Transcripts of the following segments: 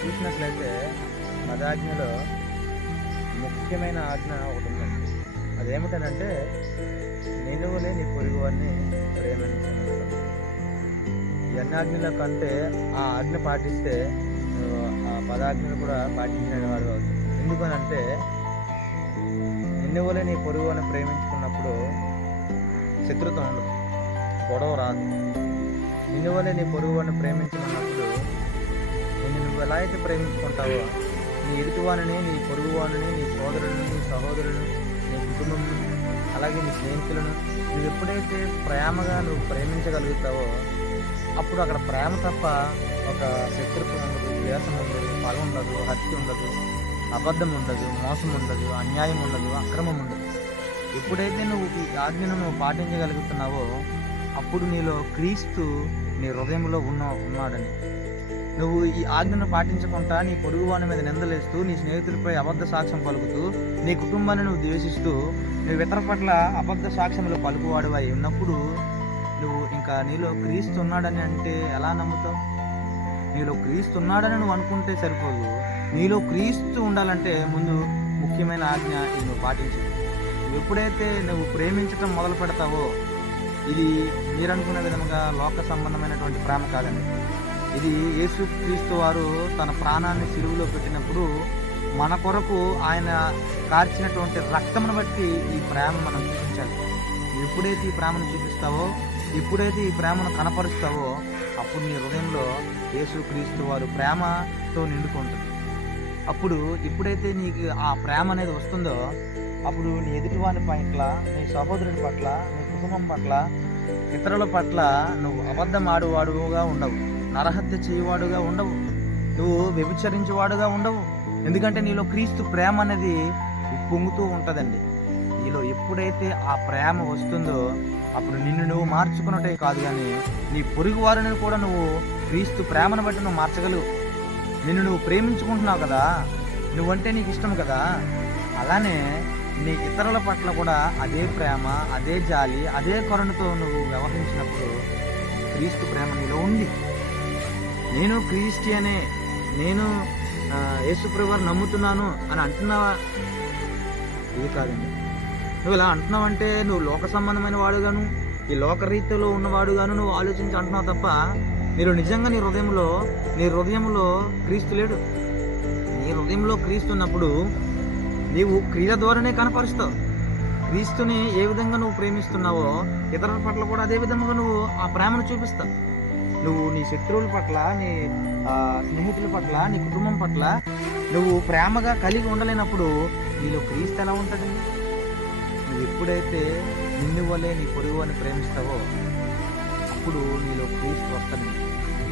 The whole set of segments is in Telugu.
చూసినట్లయితే పదాజ్ఞలో ముఖ్యమైన ఆజ్ఞ ఒకటి ఉందండి. అదేమిటనంటే నిలువలే నీ పొరుగువారిని ప్రేమించమని. ఈ అన్ని ఆజ్ఞల కంటే ఆ ఆజ్ఞ పాటిస్తే నువ్వు ఆ పదాజ్ఞలు కూడా పాటించిన వాడు అవుతుంది. ఎందుకనంటే నిన్నువలే నీ పొరుగువారిని ప్రేమించుకున్నప్పుడు శత్రుత్వం ఉండదు, గొడవ రాదు. నిన్నువలే నీ పొరుగువారిని ప్రేమించమన్నప్పుడు నువ్వు ఎలా అయితే ప్రేమించుకుంటావో నీ ఎదుటివాణిని, నీ పొరుగువాణిని, నీ సోదరుని, నీ సహోదరుని, నీ కుటుంబం, అలాగే నీ స్నేహితులను నువ్వు ఎప్పుడైతే ప్రేమగా నువ్వు ప్రేమించగలుగుతావో అప్పుడు అక్కడ ప్రేమ తప్ప ఒక శత్రుత్వం ఉండదు, ద్వేషం ఉండదు, పగ ఉండదు, హత్య ఉండదు, అబద్ధం ఉండదు, మోసం ఉండదు, అన్యాయం ఉండదు, అక్రమం ఉండదు. ఎప్పుడైతే నువ్వు ఈ ఆజ్ఞను నువ్వు పాటించగలుగుతున్నావో అప్పుడు నీలో క్రీస్తు నీ హృదయంలో ఉన్నాడని. నువ్వు ఈ ఆజ్ఞను పాటించకుండా నీ పొరుగువాని మీద నిందలేస్తూ, నీ స్నేహితులపై అబద్ధ సాక్ష్యం పలుకుతూ, నీ కుటుంబాన్ని నువ్వు ద్వేషిస్తూ, నువ్వు ఇతర పట్ల అబద్ధ సాక్ష్యములు పలుకువాడువై ఉన్నప్పుడు నువ్వు ఇంకా నీలో క్రీస్తు ఉన్నాడని అంటే ఎలా నమ్ముతావు? నీలో క్రీస్తు ఉన్నాడని నువ్వు అనుకుంటే సరిపోదు. నీలో క్రీస్తు ఉండాలంటే ముందు ముఖ్యమైన ఆజ్ఞ ఇది నువ్వు పాటించు. నువ్వు ఎప్పుడైతే నువ్వు ప్రేమించటం మొదలు పెడతావో ఇది మీరు అనుకునే విధంగా లోక సంబంధమైనటువంటి ప్రేమ కాదండి. ఇది యేసుక్రీస్తు వారు తన ప్రాణాన్ని సిలువలో పెట్టినప్పుడు మన కొరకు ఆయన కార్చినటువంటి రక్తమును బట్టి ఈ ప్రేమ మనం చూపించాలి. ఎప్పుడైతే ఈ ప్రేమను చూపిస్తావో, ఎప్పుడైతే ఈ ప్రేమను కనపరుస్తావో అప్పుడు నీ హృదయంలో యేసుక్రీస్తు వారు ప్రేమతో నిండుకుంటుంది. అప్పుడు ఎప్పుడైతే నీకు ఆ ప్రేమ అనేది వస్తుందో అప్పుడు నీ ఎదుటివాని పట్ల, నీ సహోదరుడి పట్ల, నీ కుటుంబం పట్ల, ఇతరుల పట్ల నువ్వు అబద్ధం ఆడువాడుగా ఉండవు, నరహత్య చేయవాడుగా ఉండవు, నువ్వు వ్యభిచరించేవాడుగా ఉండవు. ఎందుకంటే నీలో క్రీస్తు ప్రేమ అనేది పొంగుతూ ఉంటుందండి. నీలో ఎప్పుడైతే ఆ ప్రేమ వస్తుందో అప్పుడు నిన్ను నువ్వు మార్చుకున్నట్టే కాదు, కానీ నీ పొరుగు వారిని కూడా నువ్వు క్రీస్తు ప్రేమను బట్టి నువ్వు మార్చగలవు. నిన్ను నువ్వు ప్రేమించుకుంటున్నావు కదా, నువ్వంటే నీకు ఇష్టం కదా, అలానే నీ ఇతరుల పట్ల కూడా అదే ప్రేమ, అదే జాలి, అదే కరుణతో నువ్వు వ్యవహరించినప్పుడు క్రీస్తు ప్రేమ నీలో ఉంది. నేను క్రిస్టియనే, నేను యేసుప్రభువుని నమ్ముతున్నాను అని అంటున్నావా? ఇది కాదండి. నువ్వు ఇలా అంటున్నావంటే నువ్వు లోక సంబంధమైన వాడుగాను, ఈ లోకరీతిలో ఉన్నవాడుగాను నువ్వు ఆలోచించి అంటున్నావు తప్ప మీరు నిజంగా నీ హృదయంలో క్రీస్తు లేడు. నీ హృదయంలో క్రీస్తు ఉన్నప్పుడు నీవు క్రియల ద్వారానే కనపరుస్తావు. క్రీస్తుని ఏ విధంగా నువ్వు ప్రేమిస్తున్నావో ఇతరుల పట్ల కూడా అదే విధంగా నువ్వు ఆ ప్రేమను చూపిస్తావు. నువ్వు నీ శత్రువుల పట్ల, నీ స్నేహితుల పట్ల, నీ కుటుంబం పట్ల నువ్వు ప్రేమగా కలిగి ఉండలేనప్పుడు నీలో క్రీస్తు ఎలా ఉంటుంది? నువ్వు ఎప్పుడైతే నిన్ను వల్లే నీ పొరుగు అని ప్రేమిస్తావో అప్పుడు నీలో క్రీస్తు వస్తుంది.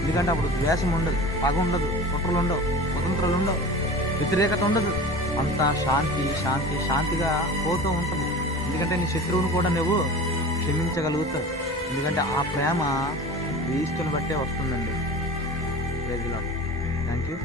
ఎందుకంటే అప్పుడు ద్వేషం ఉండదు, పగ ఉండదు, కుట్రలు ఉండవు, స్వతంత్రాలు ఉండవు, వ్యతిరేకత ఉండదు. అంతా శాంతిగా పోతూ ఉంటుంది. ఎందుకంటే నీ శత్రువును కూడా నువ్వు క్షమించగలుగుతావు. ఎందుకంటే ఆ ప్రేమ క్రీస్తుని బట్టే వస్తుందండి. Praise the Lord. Thank you.